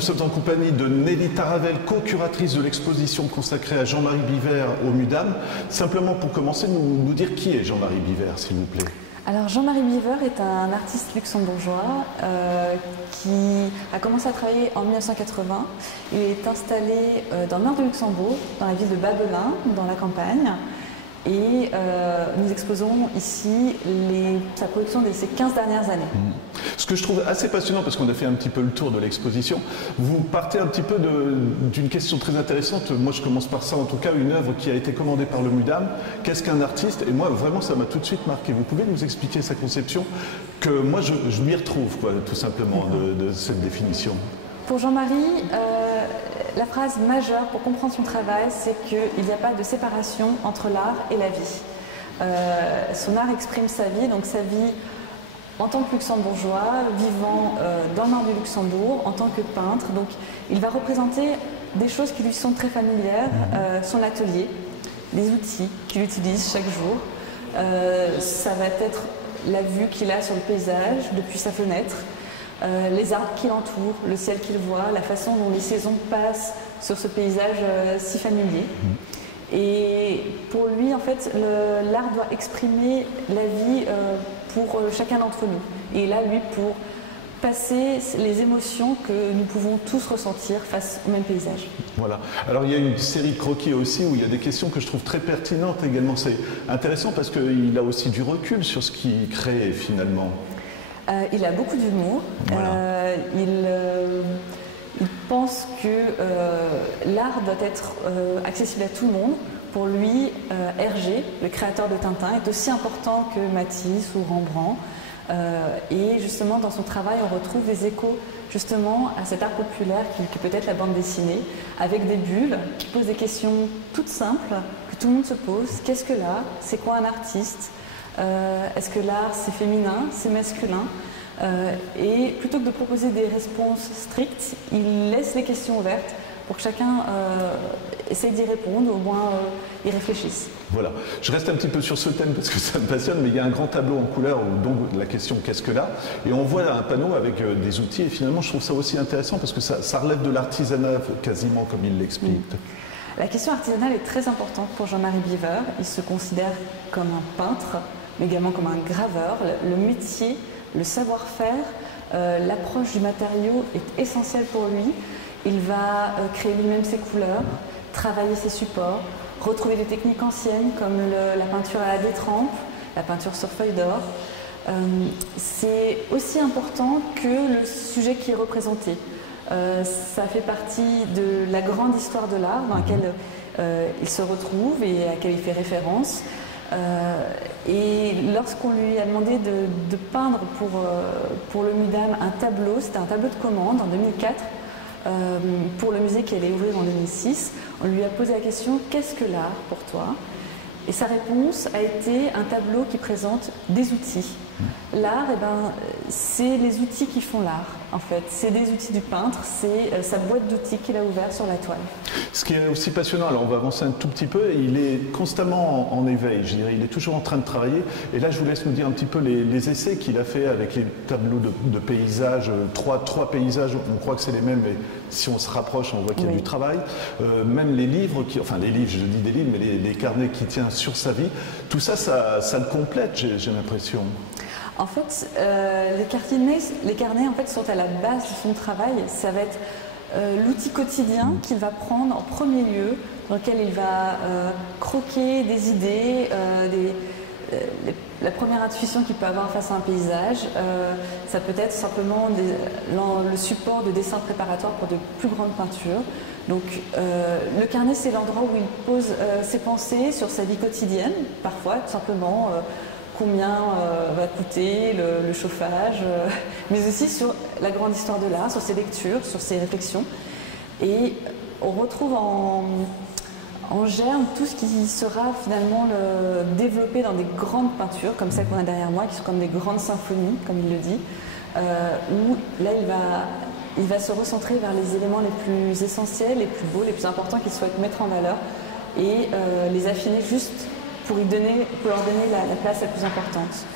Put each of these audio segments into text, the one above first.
nous sommes en compagnie de Nelly Taravel, co-curatrice de l'exposition consacrée à Jean-Marie Biver au MUDAM. Simplement pour commencer, nous dire qui est Jean-Marie Biver, s'il vous plaît. Alors Jean-Marie Biver est un artiste luxembourgeois qui a commencé à travailler en 1980. Il est installé dans le nord du Luxembourg, dans la ville de Babelin, dans la campagne. Et nous exposons ici sa production de ces 15 dernières années. Ce que je trouve assez passionnant, parce qu'on a fait un petit peu le tour de l'exposition, vous partez un petit peu d'une question très intéressante. Moi, je commence par ça, en tout cas, une œuvre qui a été commandée par le MUDAM. Qu'est-ce qu'un artiste? Et moi, vraiment, ça m'a tout de suite marqué. Vous pouvez nous expliquer sa conception? Que moi, je m'y retrouve, quoi, tout simplement, de cette définition. Pour Jean-Marie, la phrase majeure pour comprendre son travail, c'est qu'il n'y a pas de séparation entre l'art et la vie. Son art exprime sa vie, donc sa vie en tant que luxembourgeois, vivant dans le nord du Luxembourg, en tant que peintre. Donc il va représenter des choses qui lui sont très familières, son atelier, les outils qu'il utilise chaque jour. Ça va être la vue qu'il a sur le paysage depuis sa fenêtre. Les arbres qui l'entourent, le ciel qu'il voit, la façon dont les saisons passent sur ce paysage si familier. Et pour lui, en fait, l'art doit exprimer la vie pour chacun d'entre nous. Et là, lui, pour passer les émotions que nous pouvons tous ressentir face au même paysage. Voilà. Alors il y a une série de croquis aussi où il y a des questions que je trouve très pertinentes également. C'est intéressant parce qu'il a aussi du recul sur ce qu'il crée finalement. Il a beaucoup d'humour. Voilà. Il pense que l'art doit être accessible à tout le monde. Pour lui, Hergé, le créateur de Tintin, est aussi important que Matisse ou Rembrandt. Et justement, dans son travail, on retrouve des échos justement à cet art populaire qui peut être la bande dessinée, avec des bulles qui posent des questions toutes simples que tout le monde se pose. Qu'est-ce que l'art? C'est quoi un artiste? Est-ce que l'art c'est féminin, c'est masculin? Et plutôt que de proposer des réponses strictes, il laisse les questions ouvertes pour que chacun essaye d'y répondre, au moins y réfléchisse. Voilà, je reste un petit peu sur ce thème parce que ça me passionne, mais il y a un grand tableau en couleur où donc la question qu'est-ce que là? Et on voit un panneau avec des outils et finalement je trouve ça aussi intéressant parce que ça relève de l'artisanat quasiment comme il l'explique. La question artisanale est très importante pour Jean-Marie Biver. Il se considère comme un peintre, mais également comme un graveur. Le métier, le savoir-faire, l'approche du matériau est essentielle pour lui. Il va créer lui-même ses couleurs, travailler ses supports, retrouver des techniques anciennes comme la peinture à la détrempe, la peinture sur feuille d'or. C'est aussi important que le sujet qui est représenté. Ça fait partie de la grande histoire de l'art dans laquelle il se retrouve et à laquelle il fait référence. Et lorsqu'on lui a demandé de peindre pour le MUDAM un tableau, c'était un tableau de commande en 2004, pour le musée qui allait ouvrir en 2006, on lui a posé la question « Qu'est-ce que l'art pour toi ?» Et sa réponse a été un tableau qui présente des outils. L'art, c'est les outils qui font l'art, en fait. C'est des outils du peintre, c'est sa boîte d'outils qu'il a ouverte sur la toile. Ce qui est aussi passionnant, alors on va avancer un tout petit peu, il est constamment en éveil, je dirais, il est toujours en train de travailler. Et là, je vous laisse nous dire un petit peu les essais qu'il a fait avec les tableaux de paysages, trois paysages, on croit que c'est les mêmes, mais si on se rapproche, on voit qu'il y a du travail. Même les livres, enfin les livres, je dis des livres, mais les carnets qui tient sur sa vie, tout ça, ça le complète, j'ai l'impression. En fait, les carnets en fait, sont à la base de son travail. Ça va être l'outil quotidien qu'il va prendre en premier lieu, dans lequel il va croquer des idées, la première intuition qu'il peut avoir face à un paysage. Ça peut être simplement le support de dessins préparatoires pour de plus grandes peintures. Donc le carnet, c'est l'endroit où il pose ses pensées sur sa vie quotidienne, parfois tout simplement combien va coûter le chauffage, mais aussi sur la grande histoire de l'art, sur ses lectures, sur ses réflexions. Et on retrouve en germe tout ce qui sera finalement développé dans des grandes peintures, comme celles qu'on a derrière moi, qui sont comme des grandes symphonies, comme il le dit, où là il va se recentrer vers les éléments les plus essentiels, les plus beaux, les plus importants qu'il souhaite mettre en valeur et les affiner juste pour leur donner la place la plus importante.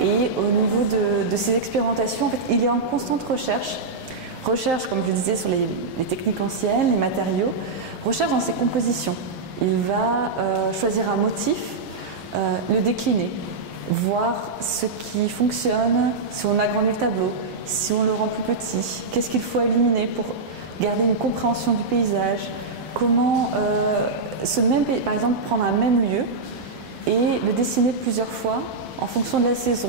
Et au niveau de ces expérimentations, en fait, il est en constante recherche recherche, comme je le disais, sur les techniques anciennes, les matériaux, recherche dans ses compositions. Il va choisir un motif, le décliner, voir ce qui fonctionne, si on agrandit le tableau, si on le rend plus petit, qu'est-ce qu'il faut éliminer pour garder une compréhension du paysage, comment par exemple prendre un même lieu et le dessiner plusieurs fois en fonction de la saison,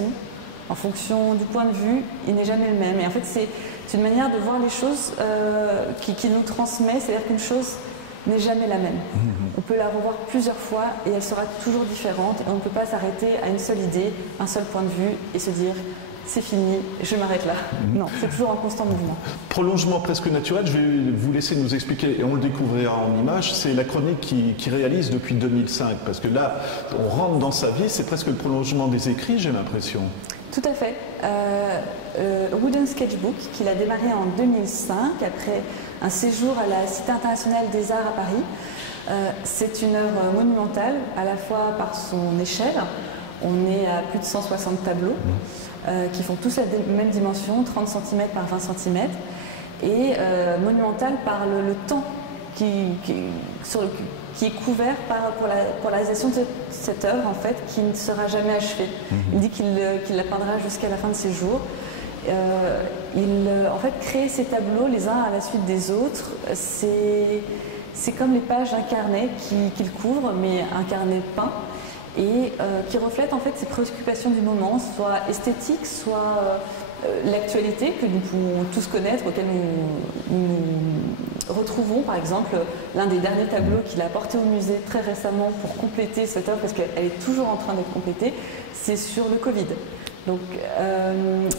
en fonction du point de vue, il n'est jamais le même. Et en fait, c'est une manière de voir les choses qui nous transmet, c'est-à-dire qu'une chose n'est jamais la même. On peut la revoir plusieurs fois et elle sera toujours différente. Et on ne peut pas s'arrêter à une seule idée, un seul point de vue et se dire c'est fini, je m'arrête là. Non, c'est toujours en constant mouvement. Prolongement presque naturel, je vais vous laisser nous expliquer, et on le découvrira en images, c'est la chronique qui réalise depuis 2005, parce que là, on rentre dans sa vie, c'est presque le prolongement des écrits, j'ai l'impression. Tout à fait. Wooden Sketchbook, qu'il a démarré en 2005, après un séjour à la Cité internationale des arts à Paris. C'est une œuvre monumentale, à la fois par son échelle, on est à plus de 160 tableaux, qui font tous la même dimension, 30 cm par 20 cm, et monumentale par le temps qui est couvert pour la réalisation de cette œuvre, en fait, qui ne sera jamais achevée. Il dit qu'il la peindra jusqu'à la fin de ses jours. En fait, créer ces tableaux les uns à la suite des autres, c'est comme les pages d'un carnet qu'il couvre, mais un carnet peint, et qui reflète en fait ses préoccupations du moment, soit esthétiques, soit l'actualité que nous pouvons tous connaître, auquel nous retrouvons. Par exemple, l'un des derniers tableaux qu'il a apporté au musée très récemment pour compléter cette œuvre, parce qu'elle est toujours en train d'être complétée, c'est sur le Covid. Donc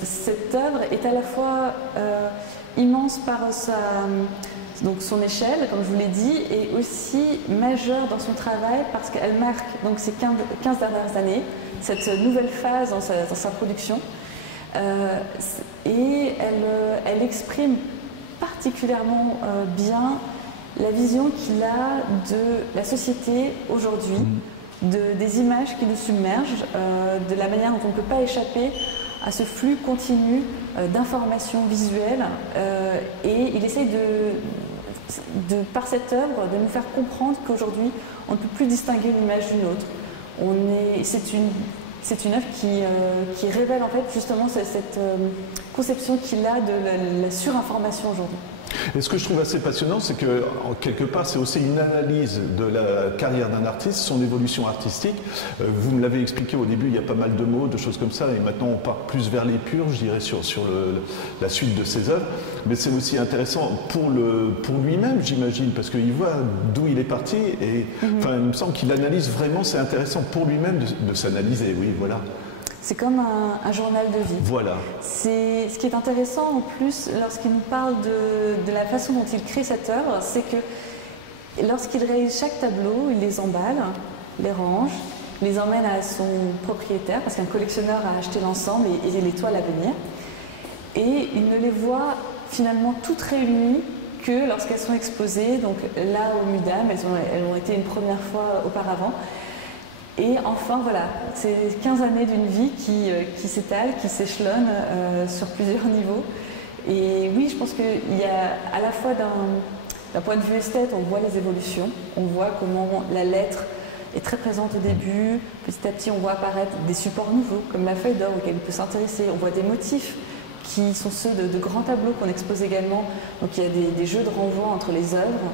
cette œuvre est à la fois immense par son échelle, comme je vous l'ai dit, et aussi majeure dans son travail parce qu'elle marque donc, ces 15 dernières années, cette nouvelle phase dans sa production. Et elle exprime particulièrement bien la vision qu'il a de la société aujourd'hui, des images qui nous submergent, de la manière dont on ne peut pas échapper à ce flux continu d'informations visuelles. Et il essaye par cette œuvre de nous faire comprendre qu'aujourd'hui, on ne peut plus distinguer l'image d'une autre. C'est une œuvre qui révèle en fait justement cette conception qu'il a de la surinformation aujourd'hui. Et ce que je trouve assez passionnant, c'est que quelque part, c'est aussi une analyse de la carrière d'un artiste, son évolution artistique. Vous me l'avez expliqué au début, il y a pas mal de mots, de choses comme ça, et maintenant on part plus vers l'épure, je dirais, sur la suite de ses œuvres. Mais c'est aussi intéressant pour lui-même, j'imagine, parce qu'il voit d'où il est parti, et enfin, il me semble qu'il analyse vraiment, c'est intéressant pour lui-même de s'analyser, oui, voilà. C'est comme un journal de vie. Voilà. Ce qui est intéressant en plus lorsqu'il nous parle de la façon dont il crée cette œuvre, c'est que lorsqu'il réalise chaque tableau, il les emballe, les range, les emmène à son propriétaire, parce qu'un collectionneur a acheté l'ensemble et les toiles à venir. Et il ne les voit finalement toutes réunies que lorsqu'elles sont exposées, donc là au MUDAM, elles ont été une première fois auparavant. Et enfin, voilà, c'est 15 années d'une vie qui s'étale, qui s'échelonne sur plusieurs niveaux. Et oui, je pense qu'il y a à la fois d'un point de vue esthète, on voit les évolutions, on voit comment la lettre est très présente au début, petit à petit on voit apparaître des supports nouveaux, comme la feuille d'or auquel il peut s'intéresser, on voit des motifs qui sont ceux de grands tableaux qu'on expose également, donc il y a des jeux de renvoi entre les œuvres.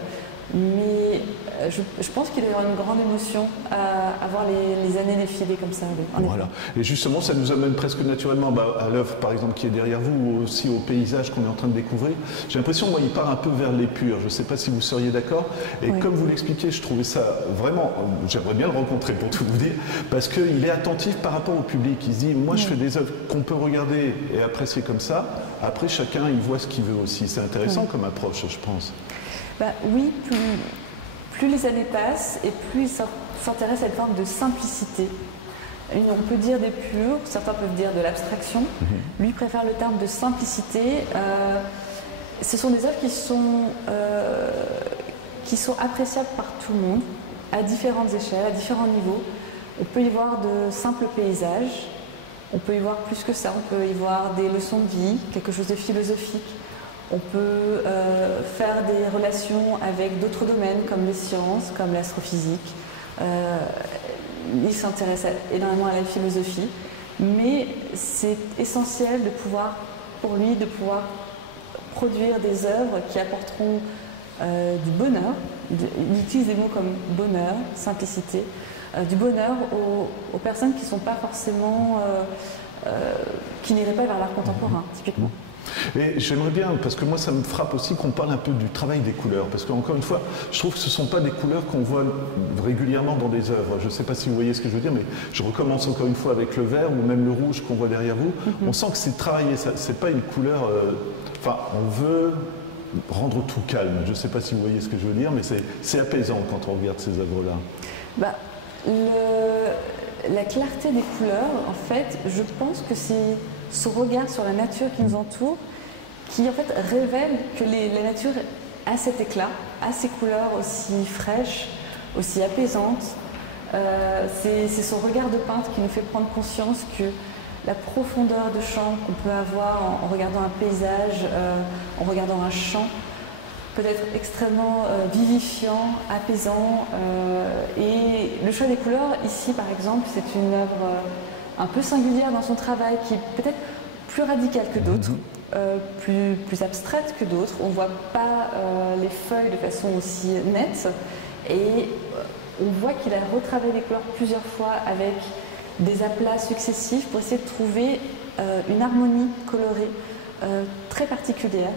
Mais je pense qu'il y aura une grande émotion à voir les années défiler comme ça. Voilà. Et justement, ça nous amène presque naturellement à l'œuvre, par exemple, qui est derrière vous, ou aussi au paysage qu'on est en train de découvrir. J'ai l'impression, moi, il part un peu vers l'épure. Je ne sais pas si vous seriez d'accord. Et oui, comme vous l'expliquez, je trouvais ça vraiment... J'aimerais bien le rencontrer, pour tout vous dire, parce qu'il est attentif par rapport au public. Il se dit, moi, je fais des œuvres qu'on peut regarder et apprécier comme ça. Après, chacun, il voit ce qu'il veut aussi. C'est intéressant comme approche, je pense. Oui, plus les années passent et plus il s'intéresse à une forme de simplicité. On peut dire d'épure, certains peuvent dire de l'abstraction. Lui préfère le terme de simplicité. Ce sont des œuvres qui sont appréciables par tout le monde, à différentes échelles, à différents niveaux. On peut y voir de simples paysages, on peut y voir plus que ça, on peut y voir des leçons de vie, quelque chose de philosophique. On peut faire des relations avec d'autres domaines comme les sciences, comme l'astrophysique. Il s'intéresse énormément à la philosophie, mais c'est essentiel pour lui de pouvoir produire des œuvres qui apporteront du bonheur. Il utilise des mots comme bonheur, simplicité, du bonheur aux personnes qui ne sont pas forcément, qui n'iraient pas vers l'art contemporain, typiquement. Et j'aimerais bien, parce que moi ça me frappe aussi qu'on parle un peu du travail des couleurs, parce qu'encore une fois, je trouve que ce ne sont pas des couleurs qu'on voit régulièrement dans des œuvres. Je ne sais pas si vous voyez ce que je veux dire, mais je recommence encore une fois avec le vert ou même le rouge qu'on voit derrière vous. On sent que c'est travaillé, ce n'est pas une couleur... Enfin, on veut rendre tout calme. Je ne sais pas si vous voyez ce que je veux dire, mais c'est apaisant quand on regarde ces œuvres-là. Bah, la clarté des couleurs, en fait, je pense que c'est ce regard sur la nature qui nous entoure qui, en fait, révèle que la nature a cet éclat, a ces couleurs aussi fraîches, aussi apaisantes. C'est son regard de peintre qui nous fait prendre conscience que la profondeur de champ qu'on peut avoir en regardant un paysage, en regardant un champ, peut être extrêmement vivifiant, apaisant. Et le choix des couleurs, ici par exemple, c'est une œuvre un peu singulière dans son travail, qui est peut-être plus radicale que d'autres, plus abstraite que d'autres. On ne voit pas les feuilles de façon aussi nette. Et on voit qu'il a retravaillé les couleurs plusieurs fois avec des aplats successifs pour essayer de trouver une harmonie colorée très particulière.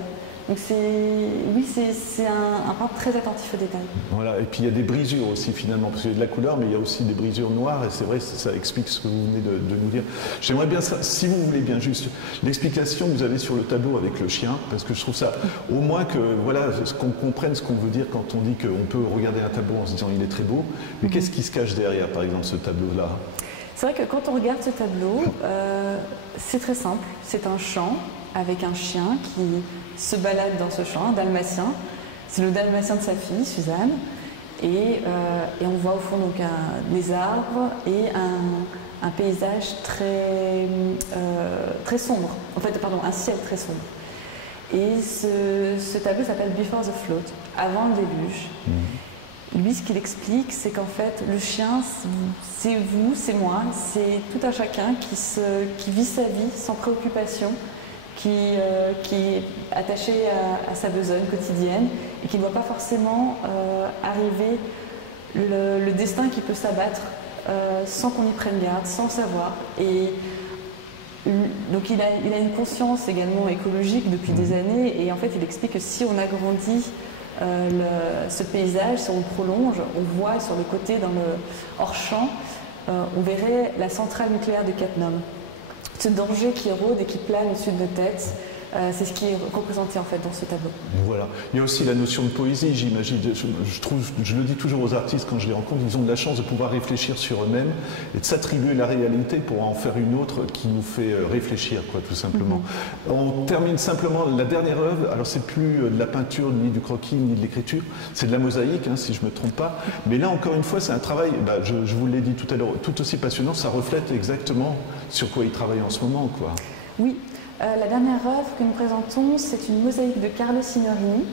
Donc c'est un peintre très attentif aux détails. Voilà, et puis il y a des brisures aussi finalement, parce qu'il y a de la couleur, mais il y a aussi des brisures noires, et c'est vrai, ça explique ce que vous venez de nous dire. J'aimerais bien, si vous voulez bien juste, l'explication que vous avez sur le tableau avec le chien, parce que je trouve ça, au moins que, voilà, qu'on comprenne ce qu'on veut dire quand on dit qu'on peut regarder un tableau en se disant il est très beau, mais qu'est-ce qui se cache derrière, par exemple, ce tableau-là? C'est vrai que quand on regarde ce tableau, c'est très simple, c'est un champ avec un chien qui se balade dans ce champ, un dalmatien. C'est le dalmatien de sa fille, Suzanne. Et on voit au fond donc des arbres et un paysage très sombre. En fait, pardon, un ciel très sombre. Et ce tableau s'appelle Before the Flood, avant le déluge. Lui, ce qu'il explique, c'est qu'en fait, le chien, c'est vous, c'est moi, c'est tout un chacun qui vit sa vie sans préoccupation, qui est attaché à sa besogne quotidienne et qui ne voit pas forcément arriver le destin qui peut s'abattre sans qu'on y prenne garde, sans savoir. Et donc il a une conscience également écologique depuis des années, et en fait il explique que si on agrandit ce paysage, si on le prolonge, on voit sur le côté dans le hors-champ, on verrait la centrale nucléaire de Cattenom. Ce danger qui rôde et qui plane au-dessus de nos têtes, c'est ce qui est représenté en fait dans ce tableau. Voilà. Il y a aussi la notion de poésie, j'imagine. Je le dis toujours aux artistes quand je les rencontre, ils ont de la chance de pouvoir réfléchir sur eux-mêmes et de s'attribuer la réalité pour en faire une autre qui nous fait réfléchir, quoi, tout simplement. On termine simplement la dernière œuvre. Alors c'est plus de la peinture, ni du croquis, ni de l'écriture, c'est de la mosaïque, hein, si je ne me trompe pas. Mais là encore une fois, c'est un travail, je vous l'ai dit tout à l'heure, tout aussi passionnant. Ça reflète exactement sur quoi il travaille en ce moment, quoi. Oui. La dernière œuvre que nous présentons, c'est une mosaïque de Carlo Signorini.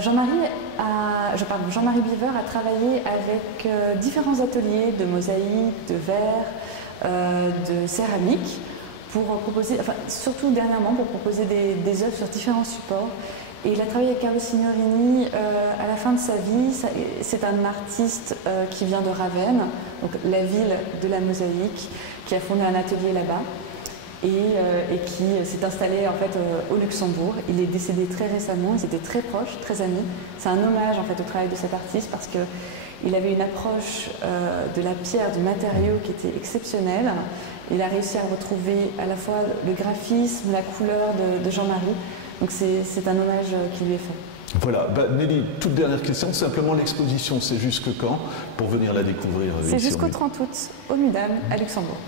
Jean-Marie Biver a travaillé avec différents ateliers de mosaïque, de verre, de céramique, pour proposer, enfin, surtout dernièrement pour proposer des œuvres sur différents supports. Et il a travaillé avec Carlo Signorini à la fin de sa vie. C'est un artiste qui vient de Ravenne, donc la ville de la mosaïque, qui a fondé un atelier là-bas. Et qui s'est installé en fait au Luxembourg. Il est décédé très récemment, ils étaient très proches, très amis. C'est un hommage en fait au travail de cet artiste parce qu'il avait une approche de la pierre, du matériau qui était exceptionnelle. Il a réussi à retrouver à la fois le graphisme, la couleur de Jean-Marie. Donc c'est un hommage qui lui est fait. Voilà, Nelly, toute dernière question, simplement l'exposition, c'est jusque quand pour venir la découvrir? C'est jusqu'au 30 août au MUDAM à Luxembourg.